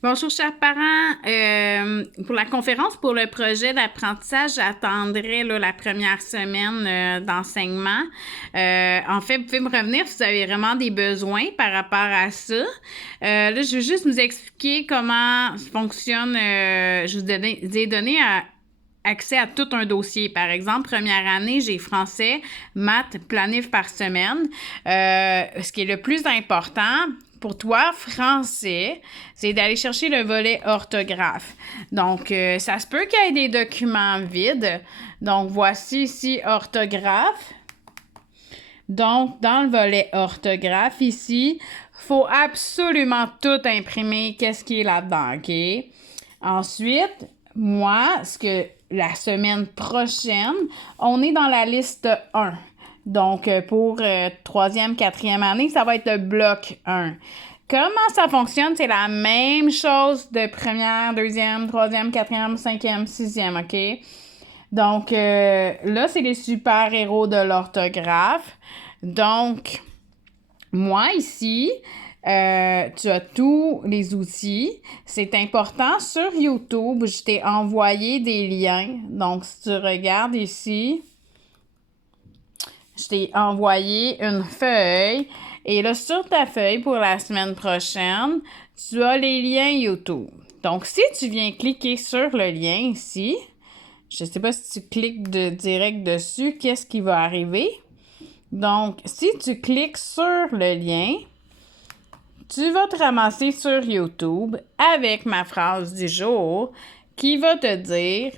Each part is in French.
Bonjour, chers parents. Pour la conférence pour le projet d'apprentissage, j'attendrai là, la première semaine d'enseignement. En fait, vous pouvez me revenir si vous avez vraiment des besoins par rapport à ça. Là, je veux juste vous expliquer comment fonctionne. Je vous ai donné accès à tout un dossier. Par exemple, première année, j'ai français, maths, planif par semaine. Ce qui est le plus important pour toi, français, c'est d'aller chercher le volet orthographe. Donc, ça se peut qu'il y ait des documents vides. Donc, voici ici orthographe. Donc, dans le volet orthographe, ici, il faut absolument tout imprimer. Qu'est-ce qui est là-dedans, OK? Ensuite, moi, la semaine prochaine, on est dans la liste 1. Donc, pour troisième, quatrième année, ça va être le bloc 1. Comment ça fonctionne? C'est la même chose de première, deuxième, troisième, quatrième, cinquième, sixième, OK? Donc, là, c'est les super-héros de l'orthographe. Donc, moi, ici, tu as tous les outils. C'est important. Sur YouTube, je t'ai envoyé des liens. Donc, si tu regardes ici, je t'ai envoyé une feuille. Et là, sur ta feuille pour la semaine prochaine, tu as les liens YouTube. Donc, si tu viens cliquer sur le lien ici, je ne sais pas si tu cliques direct dessus, qu'est-ce qui va arriver? Donc, si tu cliques sur le lien, tu vas te ramasser sur YouTube avec ma phrase du jour qui va te dire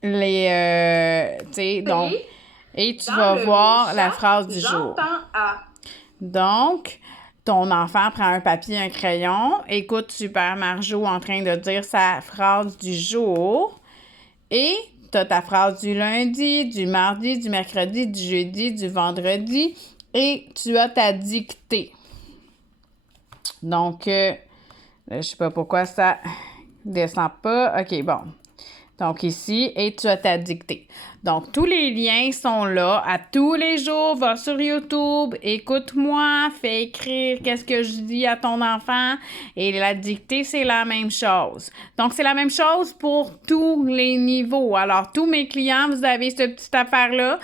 tu sais, donc, et tu vas voir la phrase du jour. Donc, ton enfant prend un papier, un crayon, écoute Super Marjo en train de dire sa phrase du jour et tu as ta phrase du lundi, du mardi, du mercredi, du jeudi, du vendredi et tu as ta dictée. Donc, je sais pas pourquoi ça descend pas. OK, bon. Donc, ici, et tu as ta dictée. Donc, tous les liens sont là à tous les jours. Va sur YouTube, écoute-moi, fais écrire qu'est-ce que je dis à ton enfant. Et la dictée, c'est la même chose. Donc, c'est la même chose pour tous les niveaux. Alors, tous mes clients, vous avez cette petite affaire-là.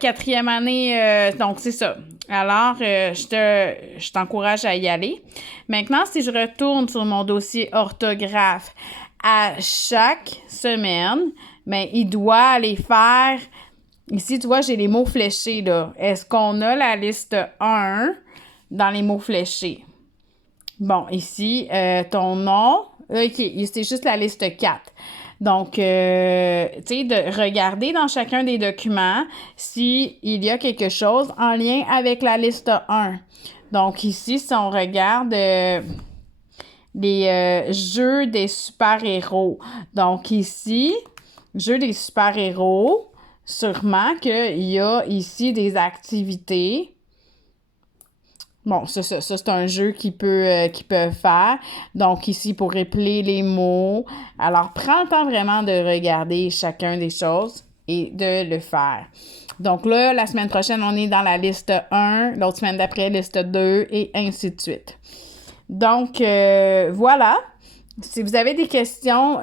Quatrième année, donc c'est ça. Alors, je t'encourage à y aller. Maintenant, si je retourne sur mon dossier orthographe, à chaque semaine, mais il doit aller faire... Ici, tu vois, j'ai les mots fléchés, là. Est-ce qu'on a la liste 1 dans les mots fléchés? Bon, ici, ton nom. OK, c'est juste la liste 4. Donc, tu sais, de regarder dans chacun des documents s'il y a quelque chose en lien avec la liste 1. Donc, ici, si on regarde... les jeux des super-héros. Donc ici, jeux des super-héros, sûrement qu'il y a ici des activités. Bon, ça c'est un jeu qu'ils peuvent faire. Donc ici, pour épeler les mots. Alors, prends le temps vraiment de regarder chacun des choses et de le faire. Donc là, la semaine prochaine, on est dans la liste 1, l'autre semaine d'après, liste 2 et ainsi de suite. Donc, voilà. Si vous avez des questions,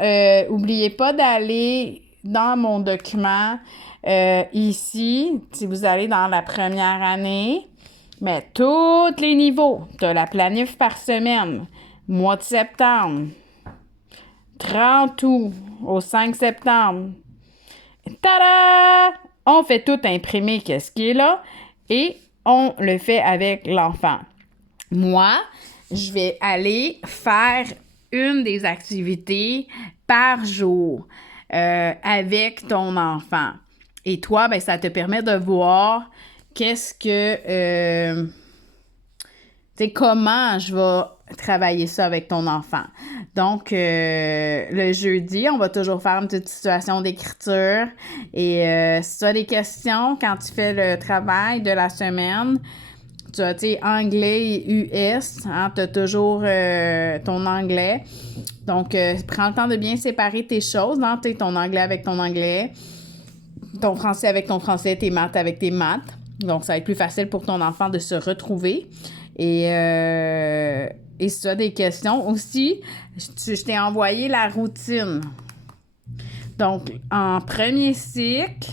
n'oubliez pas d'aller dans mon document ici, si vous allez dans la première année, mais tous les niveaux. Tu as la planif par semaine, mois de septembre, 30 août au 5 septembre. Tada! On fait tout imprimer qu'est-ce qui est là et on le fait avec l'enfant. Moi, je vais aller faire une des activités par jour avec ton enfant. Et toi, ben, ça te permet de voir qu'est-ce que... tu sais, comment je vais travailler ça avec ton enfant. Donc, le jeudi, on va toujours faire une petite situation d'écriture. Et si tu as des questions quand tu fais le travail de la semaine, tu as, tu sais, anglais et US, hein, tu as toujours ton anglais. Donc, prends le temps de bien séparer tes choses, hein, tu sais, ton anglais avec ton anglais, ton français avec ton français, tes maths avec tes maths. Donc, ça va être plus facile pour ton enfant de se retrouver. Et Et si tu as des questions aussi, je t'ai envoyé la routine. Donc, en premier cycle,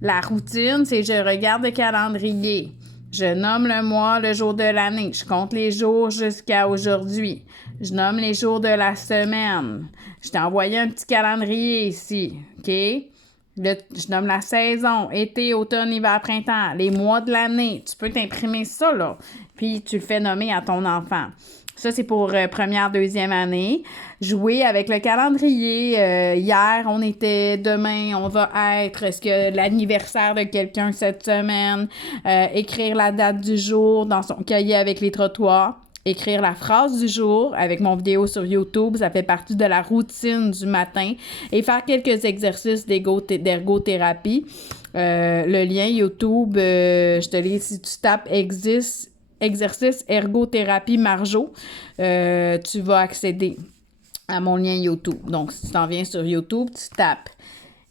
la routine, c'est je regarde le calendrier. Je nomme le mois, le jour de l'année. Je compte les jours jusqu'à aujourd'hui. Je nomme les jours de la semaine. Je t'ai envoyé un petit calendrier ici, OK? Je nomme la saison, été, automne, hiver, printemps, les mois de l'année. Tu peux t'imprimer ça, là. Puis, tu le fais nommer à ton enfant. Ça, c'est pour première, deuxième année. Jouer avec le calendrier. Hier, on était. Demain, on va être. Est-ce que l'anniversaire de quelqu'un cette semaine? Écrire la date du jour dans son cahier avec les trottoirs. Écrire la phrase du jour avec mon vidéo sur YouTube. Ça fait partie de la routine du matin. Et faire quelques exercices d'ergothérapie. Le lien YouTube, je te l'ai, si tu tapes exercice ergothérapie Marjo, tu vas accéder à mon lien YouTube. Donc, si tu t'en viens sur YouTube, tu tapes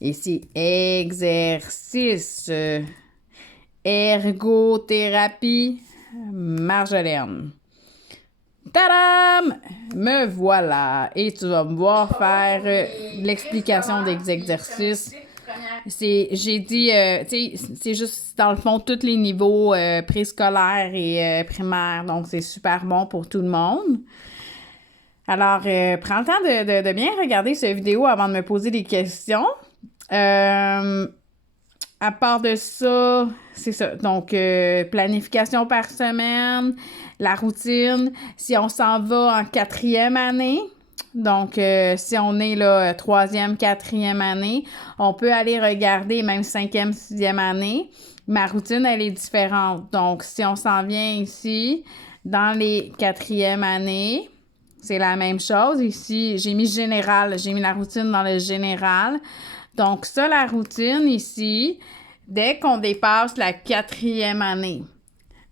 ici exercice ergothérapie Marjolaine. Tadam! Me voilà! Et tu vas me voir faire l'explication des exercices. J'ai dit, tu sais, c'est juste, dans le fond, tous les niveaux préscolaires et primaires. Donc, c'est super bon pour tout le monde. Alors, prends le temps de bien regarder cette vidéo avant de me poser des questions. À part de ça, c'est ça. Donc, planification par semaine, la routine. Si on s'en va en 4e année, donc si on est là 3e, 4e année, on peut aller regarder même 5e, 6e année. Ma routine, elle est différente. Donc, si on s'en vient ici, dans les 4e années, c'est la même chose. Ici, j'ai mis général. J'ai mis la routine dans le général. Donc, ça, la routine ici, dès qu'on dépasse la 4e année,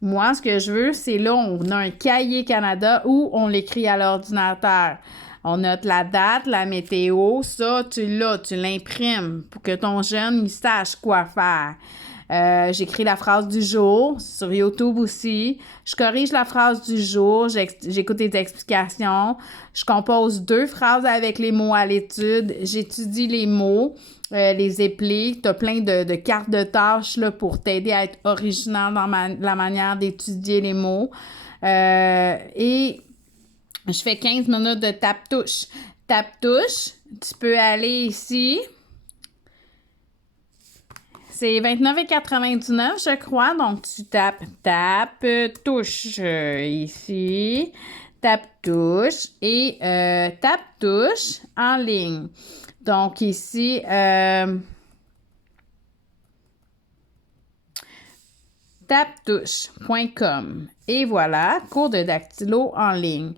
moi, ce que je veux, c'est là, on a un cahier Canada où on l'écrit à l'ordinateur. On note la date, la météo, ça, tu l'as, tu l'imprimes pour que ton jeune, il sache quoi faire. J'écris la phrase du jour sur YouTube aussi. Je corrige la phrase du jour. J'écoute des explications. Je compose 2 phrases avec les mots à l'étude. J'étudie les mots, les épliques. Tu as plein de cartes de tâches là, pour t'aider à être original dans la manière d'étudier les mots. Et je fais 15 minutes de tape-touche. Tape-touche, tu peux aller ici. C'est 29,99 je crois. Donc, tu tapes touche ici. Tape-touche et tape-touche en ligne. Donc, ici, tapetouche.com. Et voilà, cours de dactylo en ligne.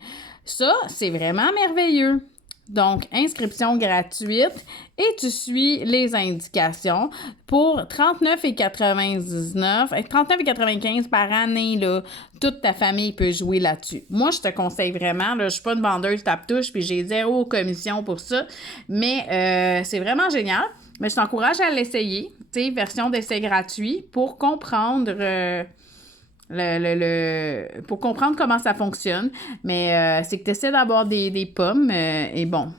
Ça, c'est vraiment merveilleux. Donc, inscription gratuite et tu suis les indications pour 39,95 par année, là. Toute ta famille peut jouer là-dessus. Moi, je te conseille vraiment, là, je suis pas une vendeuse tape-touche puis j'ai 0 commission pour ça, mais c'est vraiment génial. Mais je t'encourage à l'essayer, tu sais, version d'essai gratuit pour comprendre... pour comprendre comment ça fonctionne, mais c'est que tu essaies d'avoir des pommes et bon.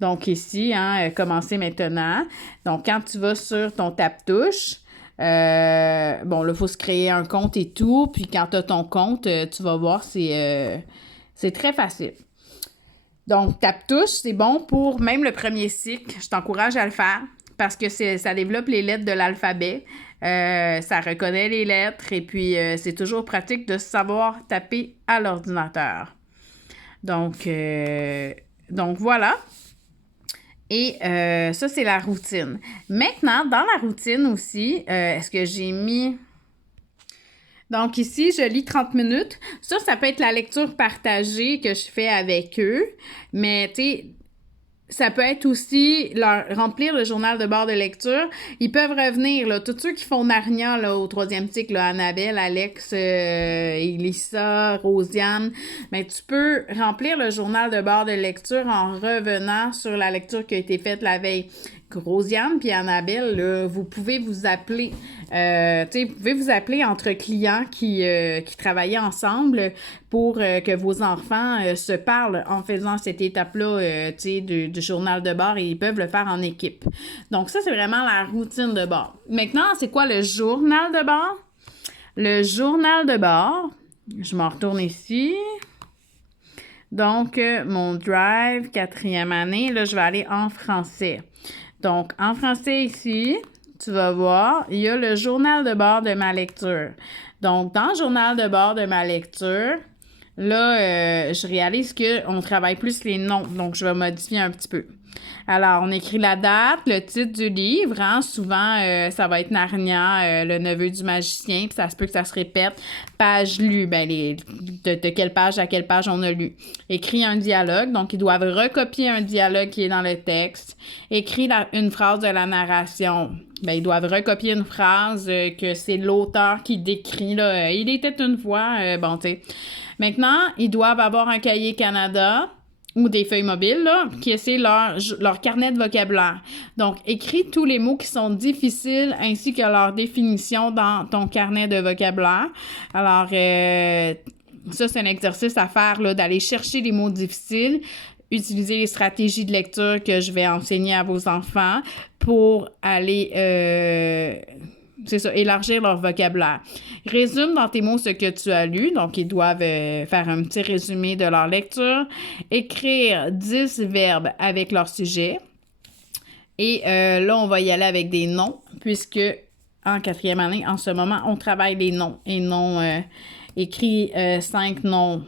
Donc ici, commencer maintenant. Donc quand tu vas sur ton tape-touche, bon là, il faut se créer un compte et tout, puis quand tu as ton compte, tu vas voir, c'est très facile. Donc tape-touche, c'est bon pour même le premier cycle. Je t'encourage à le faire parce que ça développe les lettres de l'alphabet. Ça reconnaît les lettres et puis c'est toujours pratique de savoir taper à l'ordinateur. Donc voilà. Et ça, c'est la routine. Maintenant, dans la routine aussi, est-ce que j'ai mis... Donc ici, je lis 30 minutes. Ça peut être la lecture partagée que je fais avec eux. Mais tu sais... Ça peut être aussi remplir le journal de bord de lecture. Ils peuvent revenir, là, tous ceux qui font Narnia là, au 3e cycle, là, Annabelle, Alex, Elissa, Rosiane, mais tu peux remplir le journal de bord de lecture en revenant sur la lecture qui a été faite la veille. Rosiane puis Annabelle, là, vous pouvez vous appeler, vous pouvez vous appeler entre clients qui travaillaient ensemble pour que vos enfants se parlent en faisant cette étape-là, du journal de bord et ils peuvent le faire en équipe. Donc ça, c'est vraiment la routine de bord. Maintenant, c'est quoi le journal de bord? Le journal de bord, je m'en retourne ici. Donc, mon drive, 4e année, là, je vais aller en français. Donc, en français ici, tu vas voir, il y a le journal de bord de ma lecture. Donc, dans le journal de bord de ma lecture, là, je réalise qu'on travaille plus les noms. Donc, je vais modifier un petit peu. Alors, on écrit la date, le titre du livre. Hein? Souvent, ça va être Narnia, le neveu du magicien. Puis ça se peut que ça se répète. Page lue. Ben, de quelle page à quelle page on a lu. Écrit un dialogue. Donc, ils doivent recopier un dialogue qui est dans le texte. Écrit une phrase de la narration. Ben, ils doivent recopier une phrase que c'est l'auteur qui décrit. Là, il était une fois. Tu sais. Maintenant, ils doivent avoir un cahier Canada ou des feuilles mobiles, là, qui c'est leur carnet de vocabulaire. Donc, écris tous les mots qui sont difficiles ainsi que leur définition dans ton carnet de vocabulaire. Alors, ça, c'est un exercice à faire, là, d'aller chercher les mots difficiles, utiliser les stratégies de lecture que je vais enseigner à vos enfants pour aller... élargir leur vocabulaire. Résume dans tes mots ce que tu as lu. Donc, ils doivent faire un petit résumé de leur lecture. Écrire 10 verbes avec leur sujet. Et là, on va y aller avec des noms, puisque en 4e année, en ce moment, on travaille les noms. Et non, écrit 5 noms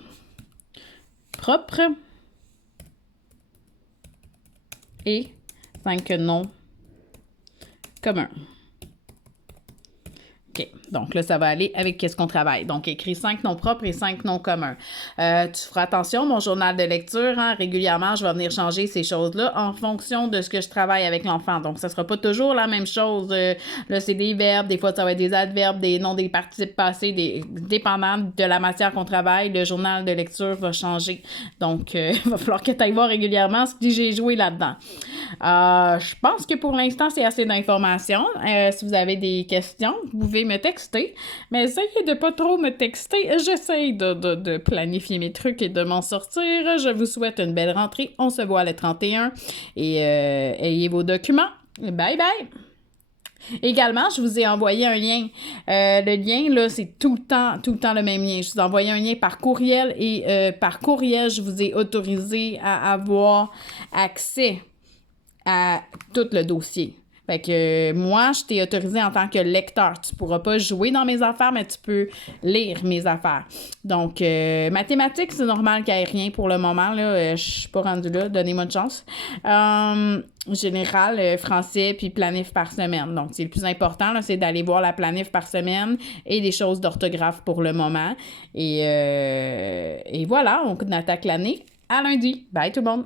propres et 5 noms communs. OK. Donc là, ça va aller avec qu'est-ce qu'on travaille. Donc, écris 5 noms propres et 5 noms communs. Tu feras attention, mon journal de lecture, hein, régulièrement, je vais venir changer ces choses-là en fonction de ce que je travaille avec l'enfant. Donc, ça ne sera pas toujours la même chose. Là, c'est des verbes, des fois, ça va être des adverbes, des noms, des participes passés, dépendant de la matière qu'on travaille, le journal de lecture va changer. Donc, il va falloir que tu ailles voir régulièrement ce que j'ai joué là-dedans. Je pense que pour l'instant, c'est assez d'informations. Si vous avez des questions, vous pouvez me texter, mais essayez de pas trop me texter. J'essaye de planifier mes trucs et de m'en sortir. Je vous souhaite une belle rentrée. On se voit le 31 et ayez vos documents. Bye bye! Également, je vous ai envoyé un lien. Le lien, là, c'est tout le temps le même lien. Je vous ai envoyé un lien par courriel et par courriel, je vous ai autorisé à avoir accès à tout le dossier. Fait que moi, je t'ai autorisé en tant que lecteur. Tu pourras pas jouer dans mes affaires, mais tu peux lire mes affaires. Donc, mathématiques, c'est normal qu'il n'y ait rien pour le moment. Là, je suis pas rendue là. Donnez-moi de chance. Général, français, puis planif par semaine. Donc, c'est le plus important, là, c'est d'aller voir la planif par semaine et des choses d'orthographe pour le moment. Et voilà, on attaque l'année à lundi. Bye tout le monde!